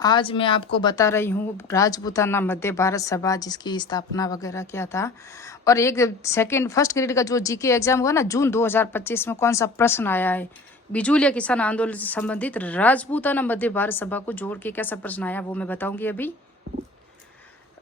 आज मैं आपको बता रही हूँ राजपूताना मध्य भारत सभा जिसकी स्थापना वगैरह किया था। और एक सेकंड फर्स्ट ग्रेड का जो जीके एग्जाम हुआ ना जून 2025 में, कौन सा प्रश्न आया है बिजुलिया किसान आंदोलन से संबंधित राजपूताना मध्य भारत सभा को जोड़ के कैसा प्रश्न आया वो मैं बताऊंगी अभी।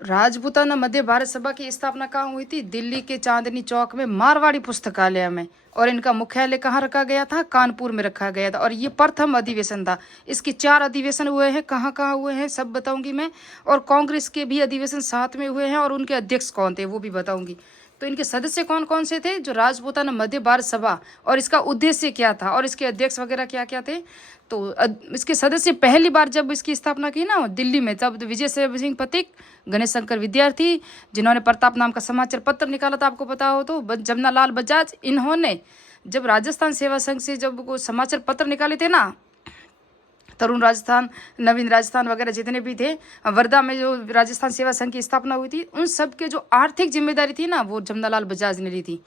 राजपूताना मध्य भारत सभा की स्थापना कहाँ हुई थी? दिल्ली के चांदनी चौक में मारवाड़ी पुस्तकालय में। और इनका मुख्यालय कहाँ रखा गया था? कानपुर में रखा गया था। और ये प्रथम अधिवेशन था। इसके 4 अधिवेशन हुए हैं। कहाँ कहाँ हुए हैं सब बताऊंगी मैं। और कांग्रेस के भी अधिवेशन साथ में हुए हैं और उनके अध्यक्ष कौन थे वो भी बताऊंगी। तो इनके सदस्य कौन कौन से थे? जो राजपूताना मध्य भारत सभा, और इसका उद्देश्य क्या था और इसके अध्यक्ष वगैरह क्या क्या थे। तो इसके सदस्य पहली बार जब इसकी स्थापना की ना दिल्ली में, तब विजय सिंह पथिक, गणेश शंकर विद्यार्थी, जिन्होंने प्रताप नाम का समाचार पत्र निकाला था, आपको पता हो तो, जमनालाल बजाज, इन्होंने जब राजस्थान सेवा संघ से जब वो समाचार पत्र निकाले थे ना, तरुण राजस्थान, नवीन राजस्थान वगैरह जितने भी थे, वर्धा में जो राजस्थान सेवा संघ की स्थापना हुई थी, उन सब के जो आर्थिक जिम्मेदारी थी ना वो जमनालाल बजाज ने ली थी।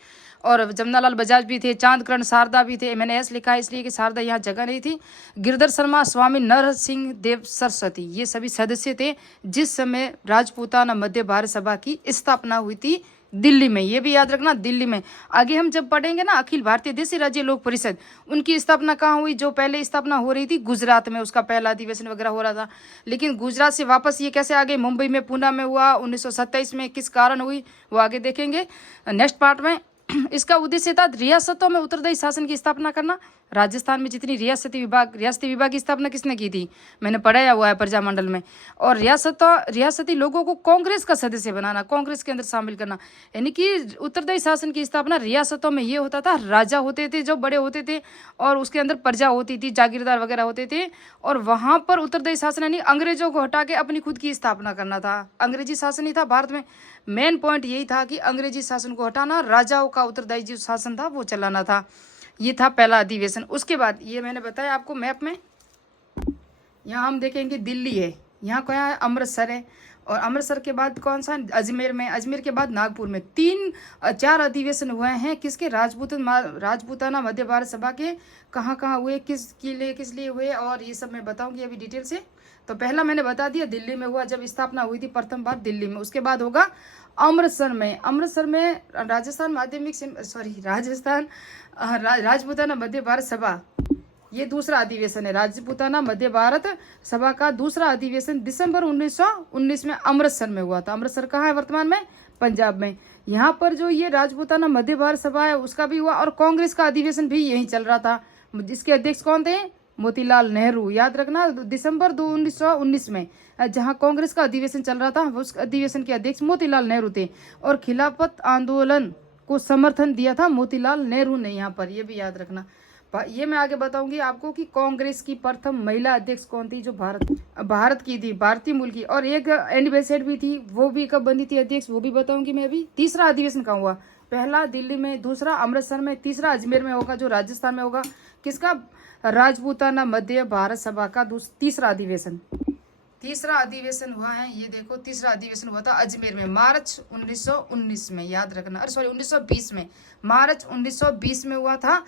और जमनालाल बजाज भी थे, चांदकरण शारदा भी थे। मैंने ऐसे लिखा है इसलिए कि शारदा यहाँ जगह नहीं थी। गिरधर शर्मा, स्वामी नरहर सिंह देव सरस्वती, ये सभी सदस्य थे जिस समय राजपूताना मध्य भारत सभा की स्थापना हुई थी दिल्ली में। ये भी याद रखना, दिल्ली में। आगे हम जब पढ़ेंगे ना अखिल भारतीय देशी राज्य लोक परिषद, उनकी स्थापना कहाँ हुई? जो पहले स्थापना हो रही थी गुजरात में, उसका पहला अधिवेशन वगैरह हो रहा था। लेकिन गुजरात से वापस ये कैसे आ गए? मुंबई में, पूना में हुआ 1927 में। किस कारण हुई वो आगे देखेंगे नेक्स्ट पार्ट में। इसका उद्देश्य था रियासतों में उत्तरदायी शासन की स्थापना करना। राजस्थान में जितनी रियासती विभाग की स्थापना किसने की थी? मैंने पढ़ाया हुआ है प्रजामंडल में। और रियासती लोगों को कांग्रेस का सदस्य बनाना, कांग्रेस के अंदर शामिल करना। यानी कि उत्तरदायी शासन की स्थापना रियासतों में ये होता था, राजा होते थे जो बड़े होते थे, और उसके अंदर प्रजा होती थी, जागीरदार वगैरह होते थे। और वहां पर उत्तरदायी शासन यानी अंग्रेजों को हटा के अपनी खुद की स्थापना करना था। अंग्रेजी शासन ही था भारत में। मेन पॉइंट यही था कि अंग्रेजी शासन को हटाना, राजाओं का उत्तरदायी जो शासन था वो चलाना था। ये था पहला अधिवेशन। उसके बाद ये मैंने बताया आपको मैप में, यहाँ हम देखेंगे दिल्ली है, यहाँ क्या है? अमृतसर है। और अमृतसर के बाद कौन सा? अजमेर में। अजमेर के बाद नागपुर में। 4 अधिवेशन हुए हैं किसके? राजपूताना मध्य भारत सभा के। कहाँ कहाँ हुए, किस लिए हुए, और ये सब मैं बताऊंगी अभी डिटेल से। तो पहला मैंने बता दिया दिल्ली में हुआ, जब स्थापना हुई थी प्रथम बार दिल्ली में। उसके बाद होगा अमृतसर में। अमृतसर में राजपूताना मध्य भारत सभा, ये दूसरा अधिवेशन है। राजपूताना मध्य भारत सभा का दूसरा अधिवेशन दिसंबर 1919 में अमृतसर में हुआ था। अमृतसर कहाँ है वर्तमान में? पंजाब में। यहाँ पर जो ये राजपूताना मध्य भारत सभा है उसका भी हुआ, और कांग्रेस का अधिवेशन भी यहीं चल रहा था। जिसके अध्यक्ष कौन थे? मोतीलाल नेहरू। याद रखना, दिसंबर 1919 में जहाँ कांग्रेस का अधिवेशन चल रहा था उस अधिवेशन के अध्यक्ष मोतीलाल नेहरू थे। और खिलाफत आंदोलन को समर्थन दिया था मोतीलाल नेहरू ने यहाँ पर, ये भी याद रखना। ये मैं आगे बताऊंगी आपको कि कांग्रेस की प्रथम महिला अध्यक्ष कौन थी, जो भारत की थी, भारतीय मूल की। और एक एनी बेसेंट भी थी, वो भी कब बनी थी अध्यक्ष वो भी बताऊंगी मैं अभी। तीसरा अधिवेशन कहाँ हुआ? पहला दिल्ली में, दूसरा अमृतसर में, तीसरा अजमेर में होगा जो राजस्थान में होगा। किसका? राजपूताना मध्य भारत सभा का तीसरा अधिवेशन। तीसरा अधिवेशन हुआ है, ये देखो तीसरा अधिवेशन हुआ था अजमेर में मार्च 1919 में। याद रखना, अरे सॉरी 1920 में, मार्च 1920 में हुआ था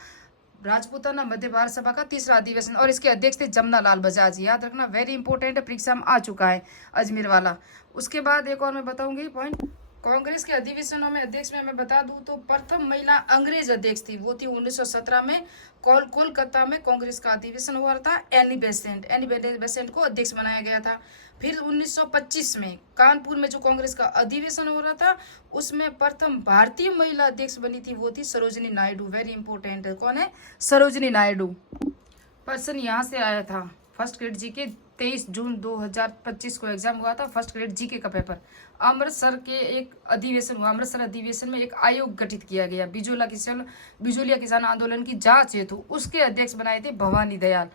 राजपूताना मध्य भारत सभा का तीसरा अधिवेशन। और इसके अध्यक्ष थे जमनालाल बजाज। याद रखना, वेरी इंपॉर्टेंट है, परीक्षा में आ चुका है अजमेर वाला। उसके बाद एक और मैं बताऊंगी पॉइंट। कांग्रेस के अधिवेशनों में अध्यक्ष में मैं बता दूं तो प्रथम महिला अंग्रेज अध्यक्ष थी, वो थी 1917 में कोलकाता में कांग्रेस का अधिवेशन हुआ था। एनी बेसेंट को अध्यक्ष बनाया गया था। फिर 1925 में कानपुर में जो कांग्रेस का अधिवेशन हो रहा था उसमें प्रथम भारतीय महिला अध्यक्ष बनी थी, वो थी सरोजिनी नायडू। वेरी इंपॉर्टेंट है, कौन है? सरोजिनी नायडू। पर्सन यहाँ से आया था फर्स्ट ग्रेड जी के 23 जून 2025 को एग्जाम हुआ था, फर्स्ट ग्रेड जीके का पेपर। अमृतसर के एक अधिवेशन हुआ, अमृतसर अधिवेशन में एक आयोग गठित किया गया बिजोलिया किसान आंदोलन की जांच हेतु। उसके अध्यक्ष बनाए थे भवानी दयाल,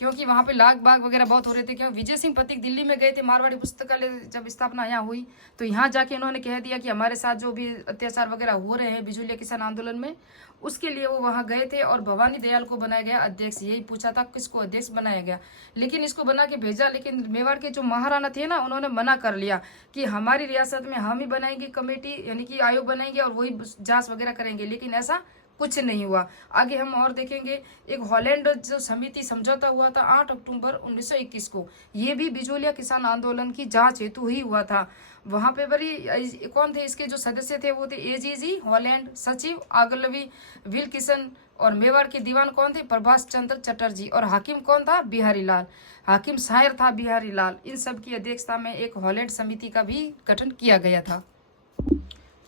क्योंकि वहां पे लाग बाग वगैरह बहुत हो रहे थे। क्यों? विजय सिंह पथिक दिल्ली में गए थे, मारवाड़ी पुस्तकालय जब स्थापना यहाँ हुई तो यहाँ जाके इन्होंने कह दिया कि हमारे साथ जो भी अत्याचार वगैरह हो रहे हैं बिजुलिया किसान आंदोलन में, उसके लिए वो वहां गए थे और भवानी दयाल को बनाया गया अध्यक्ष। यही पूछा था किसको अध्यक्ष बनाया गया, लेकिन इसको बना के भेजा, लेकिन मेवाड़ के जो महाराणा थे ना उन्होंने मना कर लिया कि हमारी रियासत में हम ही बनाएंगे कमेटी, यानी कि आयोग बनाएंगे और वही जांच वगैरह करेंगे। लेकिन ऐसा कुछ नहीं हुआ। आगे हम और देखेंगे, एक हॉलैंड जो समिति समझौता हुआ था 8 अक्टूबर 1921 को, ये भी बिजोलिया किसान आंदोलन की जांच हेतु ही हुआ था। वहां पे बड़ी कौन थे इसके जो सदस्य थे, वो थे एजीजी हॉलैंड, सचिव आगलवी विल्किसन, और मेवाड़ के दीवान कौन थे, प्रभाष चंद्र चटर्जी, और हाकिम कौन था, बिहारी लाल, हाकिम शायर था बिहारी लाल। इन सब की अध्यक्षता में एक हॉलैंड समिति का भी गठन किया गया था।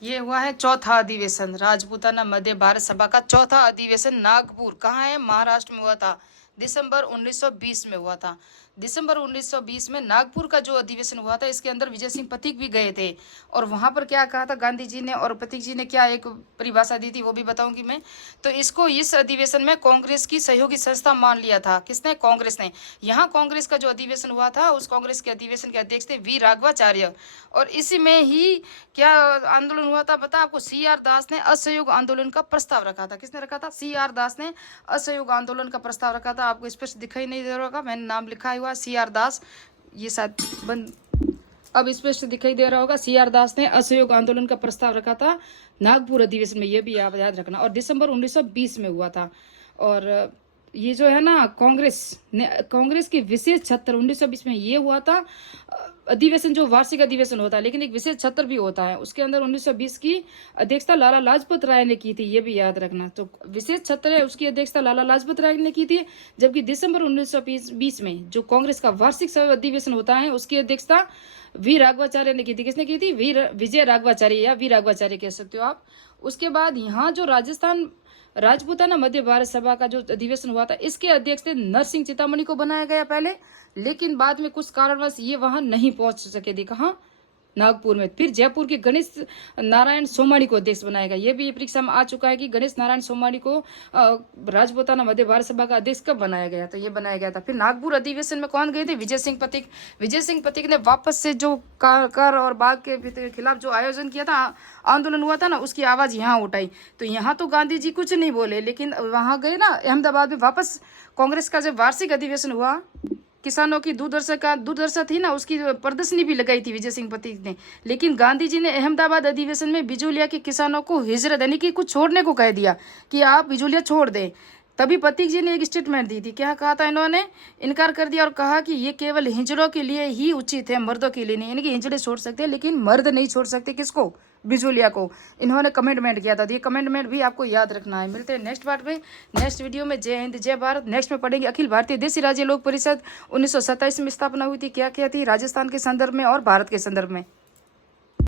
ये हुआ है चौथा अधिवेशन, राजपूताना मध्य भारत सभा का चौथा अधिवेशन नागपुर, कहाँ है, महाराष्ट्र में हुआ था। दिसंबर 1920 में हुआ था। दिसंबर 1920 में नागपुर का जो अधिवेशन हुआ था, इसके अंदर विजय सिंह पथिक भी गए थे। और वहां पर क्या कहा था गांधी जी ने और पथिक जी ने, क्या एक परिभाषा दी थी वो भी बताऊंगी मैं। तो इसको इस अधिवेशन में कांग्रेस की सहयोगी संस्था मान लिया था। किसने, कांग्रेस ने। यहाँ कांग्रेस का जो अधिवेशन हुआ था, उस कांग्रेस के अधिवेशन के अध्यक्ष थे वी राघवाचार्य। और इसी में ही क्या आंदोलन हुआ था बता आपको, CR दास ने असहयोग आंदोलन का प्रस्ताव रखा था। किसने रखा था, CR दास ने असहयोग आंदोलन का प्रस्ताव रखा था। आपको स्पष्ट दिखाई नहीं दे रहा होगा, मैंने नाम लिखा हुआ CR दास, ये शायद बंद, अब स्पष्ट दिखाई दे रहा होगा। CR दास ने असहयोग आंदोलन का प्रस्ताव रखा था नागपुर अधिवेशन में, ये भी आप याद रखना। और दिसंबर 1920 में हुआ था। और ये जो है ना, कांग्रेस की विशेष छत्र 1920 में ये हुआ था अधिवेशन, जो वार्षिक अधिवेशन होता है, लेकिन एक विशेष छत्र भी होता है। उसके अंदर 1920 की अध्यक्षता लाला लाजपत राय ने की थी, ये भी याद रखना। तो विशेष छत्र है, उसकी अध्यक्षता लाला लाजपत राय ने की थी। जबकि दिसंबर 1920 में जो कांग्रेस का वार्षिक अधिवेशन होता है, उसकी अध्यक्षता वी राघवाचार्य ने की थी। किसने की थी, विजय राघवाचार्य या वी राघवाचार्य कह सकते हो आप। उसके बाद यहाँ जो राजस्थान राजपूताना मध्य भारत सभा का जो अधिवेशन हुआ था, इसके अध्यक्ष थे नरसिंह चितामणि को बनाया गया पहले, लेकिन बाद में कुछ कारणवश ये वहां नहीं पहुंच सके थे। कहाँ, नागपुर में। फिर जयपुर के गणेश नारायण सोमानी को अध्यक्ष बनाया गया। ये भी परीक्षा में आ चुका है कि गणेश नारायण सोमानी को राजपूताना मध्य भारत सभा का अध्यक्ष कब बनाया गया, तो ये बनाया गया था। फिर नागपुर अधिवेशन में कौन गए थे, विजय सिंह पथिक। विजय सिंह पथिक ने वापस से जो कर और बाघ के खिलाफ जो आयोजन किया था, आंदोलन हुआ था ना, उसकी आवाज यहाँ उठाई। तो यहाँ तो गांधी जी कुछ नहीं बोले, लेकिन वहां गए ना अहमदाबाद में, वापस कांग्रेस का जब वार्षिक अधिवेशन हुआ, किसानों की दुर्दशा थी ना, उसकी प्रदर्शनी भी लगाई थी विजय सिंह पथिक ने। लेकिन गांधी जी ने अहमदाबाद अधिवेशन में बिजोलिया के किसानों को हिजरत यानी कि कुछ छोड़ने को कह दिया कि आप बिजोलिया छोड़ दें। तभी पथिक जी ने एक स्टेटमेंट दी थी। क्या कहा था इन्होंने, इनकार कर दिया और कहा कि ये केवल हिजड़ों के लिए ही उचित है, मर्दों के लिए नहीं। यानी कि हिजड़े छोड़ सकते हैं, लेकिन मर्द नहीं छोड़ सकते। किसको, बिजोलिया को। इन्होंने कमेंटमेंट किया था। ये कमेंटमेंट भी आपको याद रखना है। मिलते हैं नेक्स्ट पार्ट में, नेक्स्ट वीडियो में। जय हिंद, जय भारत। नेक्स्ट में पढ़ेंगे अखिल भारतीय देशी राज्य लोक परिषद 1927 में स्थापना हुई थी, क्या क्या थी राजस्थान के संदर्भ में और भारत के संदर्भ में।